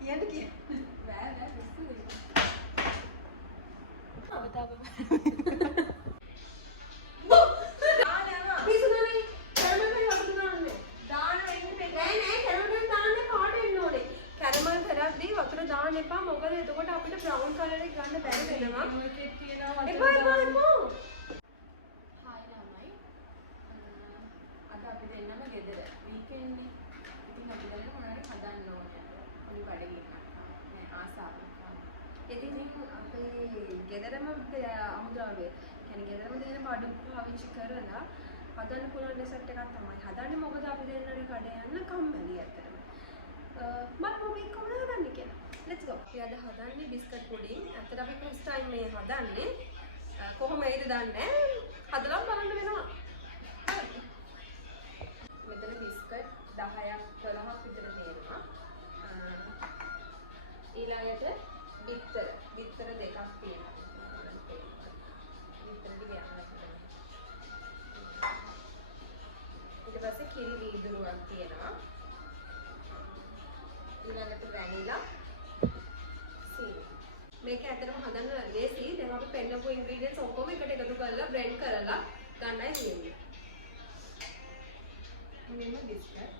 කියන්න කියන්න. බෑ බෑ පිස්සු දෙන්න. අවතාව. ආනෑම පිස්සුනේ. කැරමල් එකයි වතුර දාන්නේ. දාන්න වෙන්නේ නෑ කැරමල් එක දාන්න පාට එන්න ඕනේ. කැරමල් කරද්දී වතුර දාන්න එපා. මොකද එතකොට අපිට බ්‍රවුන් කලර් එක ගන්න බැරි වෙනවා. ඒකෙත් තියෙනවා වතුර. එපා. හායි ළමයි. අද අපි දෙන්නම ගෙදර. වීකෙන්ඩ් නේ. ඉතින් අපි දැන් මොනවද හදන්න ඕනේ. පොඩි බඩගින්නක්. මේ ආසාවක්. ඉතින් අපේ ගෙදරම අමුද්‍රව්‍ය. කියන්නේ ගෙදරම දෙන බඩු පාවිච්චි කරලා හදන්න පුළුවන් ඩෙසර්ට් එකක් තමයි. හදන්නේ මොකද අපි දෙන්නගේ කඩේ යන්න කම්මැලි ඇත්තටම. මම මේක කොහොමද හදන්නේ කියලා. let's go. අපි අද හදන්නේ බිස්කට් පුඩින්. ඇත්තට අපි ෆස්ට් ටයිම් මේ හදන්නේ. කොහොමද දන්නේ? හදලා බලන්න වෙනවා. මෙතන බිස්කට් 10ක් 12ක් විතර තියෙනවා. ඊළඟට බිත්තර දෙකක් තියෙනවා. බිත්තර ටික යනවා. ඊට පස්සේ කිරි වීදුරුවක් තියෙනවා. ඊළඟට වැනිලා සීනි. මේක ඇත්තටම හදන්න ලේසි. දැන් අපි පෙන්නපු ඉන්ග්‍රීඩියන්ට්ස් ඔක්කොම එකට එකතු කරලා බ්ලෙන්ඩ් කරලා ගන්නයි තියෙන්නේ. මෙන්න බිස්කට්.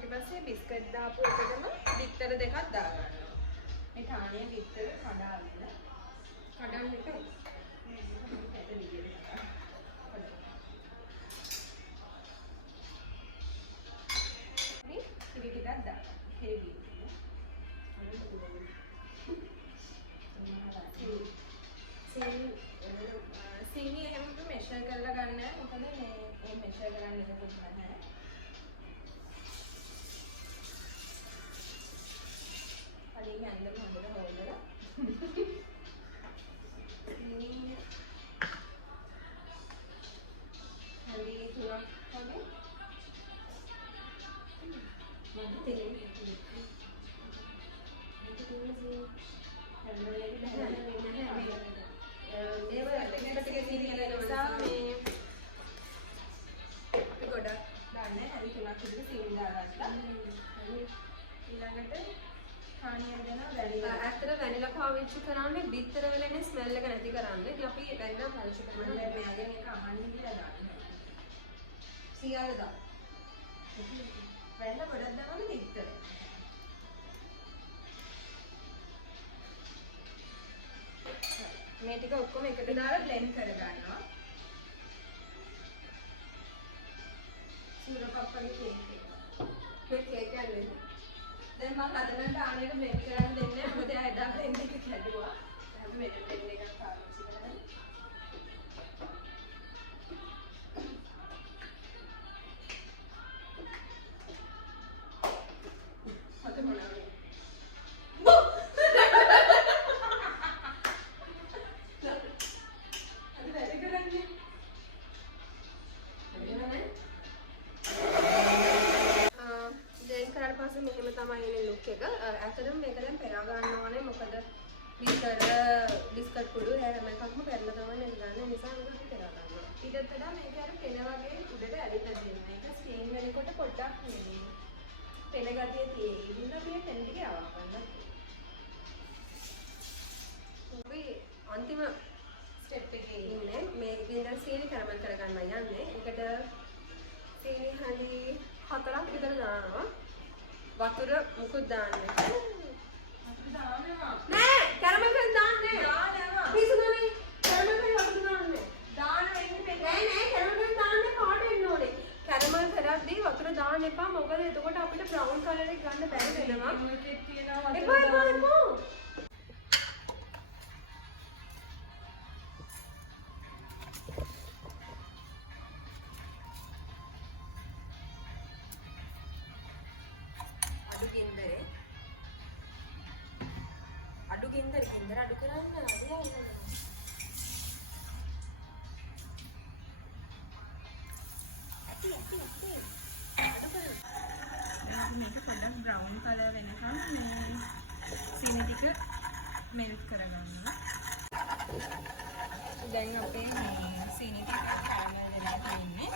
ඊට පස්සේ බිස්කට් දාපු එකටම බිත්තර දෙකක් දාගන්නවා. මේ ඨාණිය බිත්තර කඩන්න එක කිරි ටිකක් දාගන්න. කිරි සීනි එහෙම මෙෂර් කරලා ගන්න. මොකද මේ මෙෂර් කරන්න දෙයක් නැහැ. කලින් ඇඳලා හොඳට හොදලා සීනි හරි තුනක් වගේ මම තේරෙන්නේ ඇත්තට වැනිලා පාවිච්චි කරන්නේ බිත්තර වලනේ ස්මෙල් එක නැති කරන්න. ඉතින් අපි වැනිලා පාවිච්චි කරනවා. දැන් මෙයාගෙන් එක අහන්න කියලා දාන්න. 100 දාන්න. වැනිලා ගොඩක් දාන්න බිත්තර. මේ ටික ඔක්කොම එකට දාලා බ්ලෙන්ඩ් කරගන්නවා. සූරපප්පගේ කේක් එක. මේ කේක් ඇල්ලේ. දැන් මම හදන්න ටාණියට බ්ලෙන්ඩ් කරන්න දෙන්නේ. මොකද එදා බ්ලෙන්ඩ් එක කැඩුවා. දැන් මේ බ්ලෙන්ඩ් එකක් පාවිච්චි කරලා. අත මොනවද? මෙහෙම තමයි එන්නේ ලුක් එක. ඇත්තටම මේක දැන් පෙරා ගන්න ඕනේ. මොකද බිස්කට් කුඩු හැම එකක්ම පෙරලා තමයි නෙල්ලන්නේ. ඒ නිසා මේක පෙරා ගන්නවා. ඊටත් වඩා මේක අර පෙන වගේ උඩට ඇලිලා දෙනවා. ඒක ස්ටීම් වෙනකොට පොඩ්ඩක් නෙමෙයි. පෙන ගතිය තියෙයි. ඉන්න මේ පෙන ටික යවා ගන්න. අපි අන්තිම ස්ටෙප් එකේ ඉන්නේ. මේකෙන් දැන් සීනි කැරමල් කරගන්න යන්නේ. ඒකට සීනි හරි 4ක් විතර දානවා. වතුර මුකුත් දාන්නේ නැහැ. වතුර දාන්නවා. නෑ, කැරමල් එකක් දාන්නේ. දානවා. පිස්සුනේ. කැරමල් එකයි වතුර දාන්නේ. දාන්න වෙන්නේ නෑ කැරමල් එකක් දාන්න පාට එන්න ඕනේ. කැරමල් කරද්දී වතුර දාන්න එපා. මොකද එතකොට අපිට බ්‍රවුන් කලර් එක ගන්න බැරි වෙනවා. ඒකෙත් තියෙනවා වතුර. එපා. අඩු ගින්දර අඩු කරන්න හරියන්නේ. අඩු කරන්න. මේක පොඩ්ඩක් බ්‍රවුන් කලර් වෙනකම් මේ සීනි ටික මෙල්ට් කරගන්නවා. දැන් අපේ මේ සීනි ටික කැරමල් වෙලා තියෙන්නේ.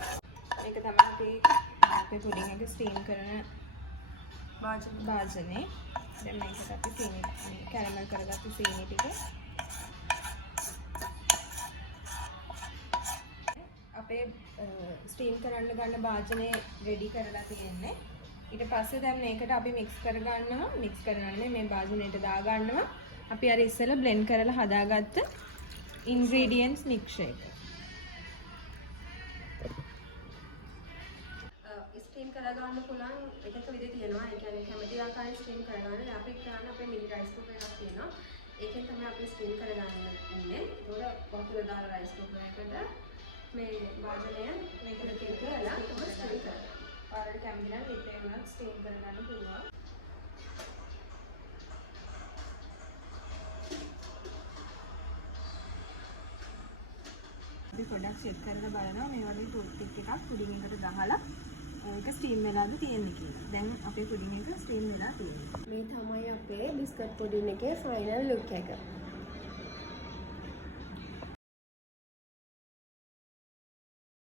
මේක තමයි අපේ පුඩින් එක ස්ටීම් කරන භාජනේ. දැන් මේකට අපි සීනි කැරමල් කරගත්තු සීනි ටික අපේ ස්ටීම් කරන්න ගන්න භාජනේ රෙඩි කරලා තියෙන්නේ. ඊට පස්සේ දැන් මේකට අපි මික්ස් කරගන්නවා. මේ භාජනයට දාගන්නවා. අපි අර ඉස්සෙල්ලා බ්ලෙන්ඩ් කරලා හදාගත්ත ඉන්ග්‍රීඩියන්ට්ස් මික්ස් එක. ස්ටීම් කරගන්න පුළුවන් එකක විදිහ තියෙනවා. ඒ කියන්නේ කැමති ආකාරයෙන් ස්ටීම් කරගන්න. අපි කරන්නේ අපේ මිනි රයිස් කුකර් එකක් තියෙනවා. ඒකෙන් තමයි අපි ස්ටීම් කරගන්න ඉන්නේ. ඒක වතුර දාලා රයිස් කුකර් එකට මේ භාජනය මේකට තියලා ස්ටීම් කරනවා. ඔයාලට කැමති නම් ඒකේ වුණත් ස්ටීම් කරගන්න පුළුවන්. අපි පොඩ්ඩක් චෙක් කරලා බලනවා මේ වගේ ටූත්පික් එකක් පුඩින් එකට ගහලා ඒක ස්ටීම් වෙලාද තියෙන්නේ කියලා. දැන් අපේ පුඩින් එක ස්ටීම් වෙලා තියෙනවා. මේ තමයි අපේ බිස්කට් පුඩින් එකේ ෆයිනල් ලුක් එක.